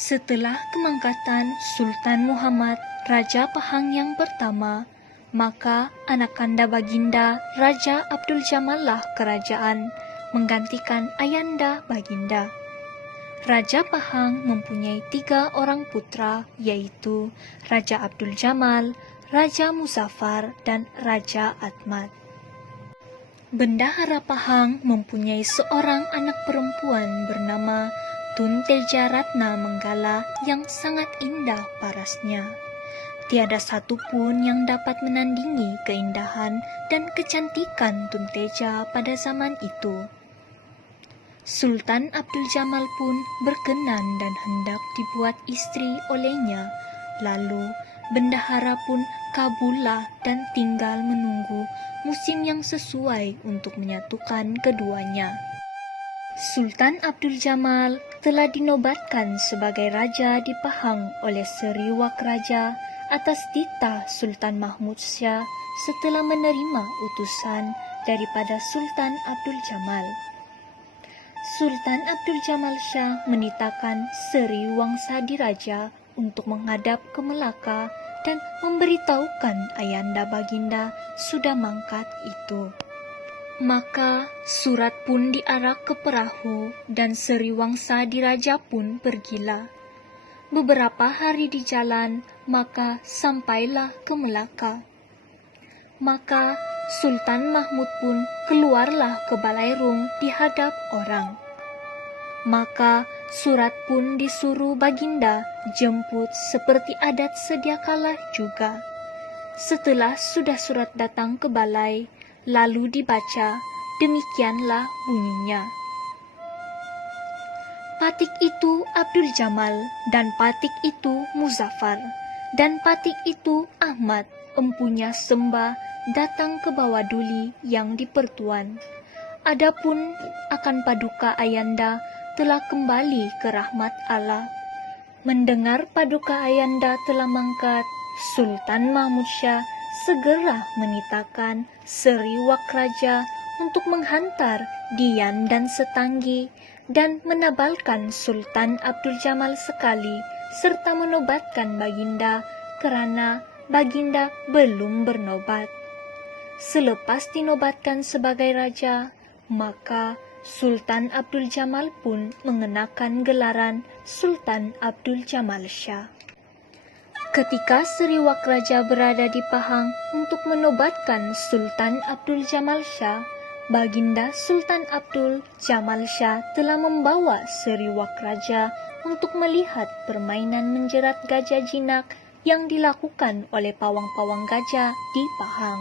Setelah kemangkatan Sultan Muhammad, Raja Pahang yang pertama, maka anak kanda Baginda Raja Abdul Jamal lah kerajaan, menggantikan ayanda Baginda. Raja Pahang mempunyai 3 orang putra, yaitu Raja Abdul Jamal, Raja Muzaffar, dan Raja Ahmad. Bendahara Pahang mempunyai seorang anak perempuan bernama Tun Teja Ratna Menggala yang sangat indah parasnya. Tiada satu pun yang dapat menandingi keindahan dan kecantikan Tun Teja pada zaman itu. Sultan Abdul Jamal pun berkenan dan hendak dibuat istri olehnya. Lalu bendahara pun kabullah dan tinggal menunggu musim yang sesuai untuk menyatukan keduanya. Sultan Abdul Jamal telah dinobatkan sebagai raja di Pahang oleh Seri Wak Raja atas titah Sultan Mahmud Shah setelah menerima utusan daripada Sultan Abdul Jamal. Sultan Abdul Jamal Shah menitahkan Seri Wangsa Diraja untuk menghadap ke Melaka dan memberitahukan ayanda Baginda sudah mangkat itu. Maka surat pun diarak ke perahu dan Seri Wangsa Diraja pun pergilah. Beberapa hari di jalan, maka sampailah ke Melaka. Maka Sultan Mahmud pun keluarlah ke Balairung di hadap orang. Maka surat pun disuruh Baginda jemput seperti adat sedia kala juga. Setelah sudah surat datang ke balai, lalu dibaca, demikianlah bunyinya. Patik itu Abdul Jamal, dan patik itu Muzaffar, dan patik itu Ahmad, empunya Sembah, datang ke bawah duli yang di Pertuan. Adapun akan paduka ayanda telah kembali ke rahmat Allah. Mendengar paduka ayanda telah mangkat, Sultan Mahmud Shah segera menitahkan Seri Wak Raja untuk menghantar Dian dan Setanggi dan menabalkan Sultan Abdul Jamal sekali serta menobatkan Baginda kerana Baginda belum bernobat. Selepas dinobatkan sebagai raja, maka Sultan Abdul Jamal pun mengenakan gelaran Sultan Abdul Jamal Shah. Ketika Seri Wak Raja berada di Pahang untuk menobatkan Sultan Abdul Jamal Shah, Baginda Sultan Abdul Jamal Shah telah membawa Seri Wak Raja untuk melihat permainan menjerat gajah jinak yang dilakukan oleh pawang-pawang gajah di Pahang.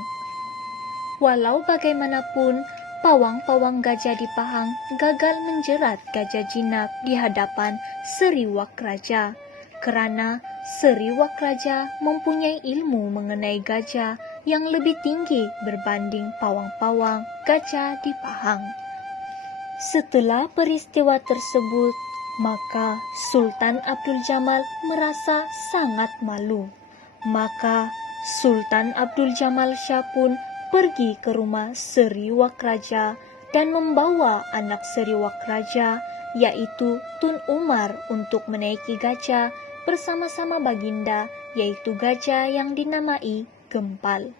Walau bagaimanapun, pawang-pawang gajah di Pahang gagal menjerat gajah jinak di hadapan Seri Wak Raja, kerana Seri Wak Raja mempunyai ilmu mengenai gajah yang lebih tinggi berbanding pawang-pawang gajah di Pahang. Setelah peristiwa tersebut, maka Sultan Abdul Jamal merasa sangat malu. Maka Sultan Abdul Jamal Shah pun pergi ke rumah Seri Wak Raja dan membawa anak Seri Wak Raja, yaitu Tun Umar, untuk menaiki gajah bersama-sama Baginda, yaitu gajah yang dinamai Gempal.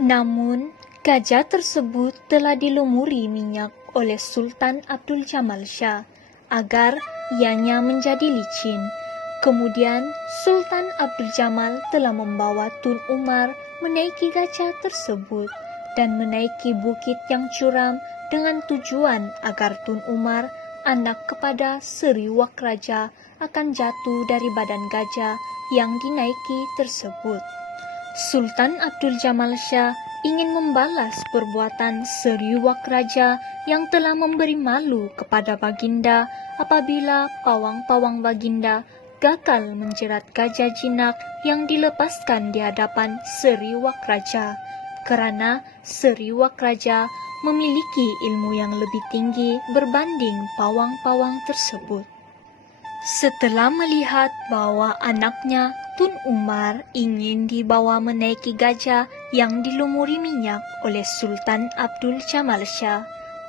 Namun, gajah tersebut telah dilumuri minyak oleh Sultan Abdul Jamal Shah agar ianya menjadi licin. Kemudian, Sultan Abdul Jamal telah membawa Tun Umar menaiki gajah tersebut dan menaiki bukit yang curam dengan tujuan agar Tun Umar, anak kepada Seri Wak Raja, akan jatuh dari badan gajah yang dinaiki tersebut. Sultan Abdul Jamal Shah ingin membalas perbuatan Seri Wak Raja yang telah memberi malu kepada Baginda apabila pawang-pawang Baginda gagal menjerat gajah jinak yang dilepaskan di hadapan Seri Wak Raja, kerana Seri Wak Raja memiliki ilmu yang lebih tinggi berbanding pawang-pawang tersebut. Setelah melihat bahwa anaknya Tun Umar ingin dibawa menaiki gajah yang dilumuri minyak oleh Sultan Abdul Jamal Shah,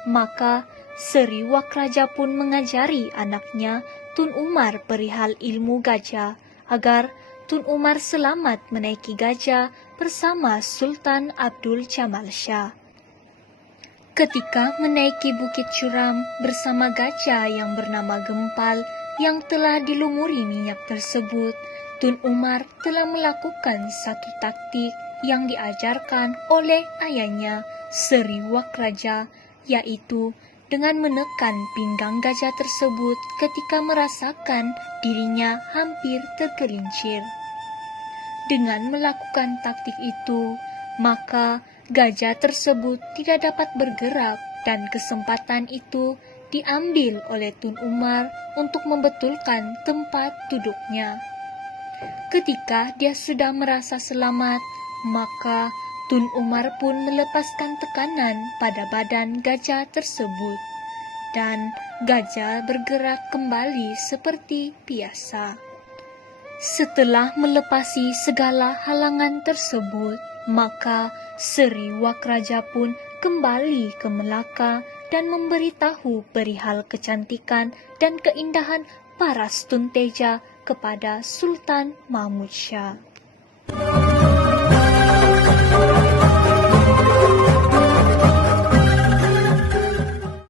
maka Seri Wak Raja pun mengajari anaknya Tun Umar perihal ilmu gajah, agar Tun Umar selamat menaiki gajah bersama Sultan Abdul Jamal Shah. Ketika menaiki bukit curam bersama gajah yang bernama Gempal yang telah dilumuri minyak tersebut, Tun Umar telah melakukan satu taktik yang diajarkan oleh ayahnya, Sri Wakraja, yaitu dengan menekan pinggang gajah tersebut ketika merasakan dirinya hampir tergelincir. Dengan melakukan taktik itu, maka gajah tersebut tidak dapat bergerak dan kesempatan itu diambil oleh Tun Umar untuk membetulkan tempat duduknya. Ketika dia sudah merasa selamat, maka Tun Umar pun melepaskan tekanan pada badan gajah tersebut, dan gajah bergerak kembali seperti biasa. Setelah melepasi segala halangan tersebut, maka Sri Wakraja pun kembali ke Melaka dan memberitahu perihal kecantikan dan keindahan Paras Tunteja kepada Sultan Mahmud Shah.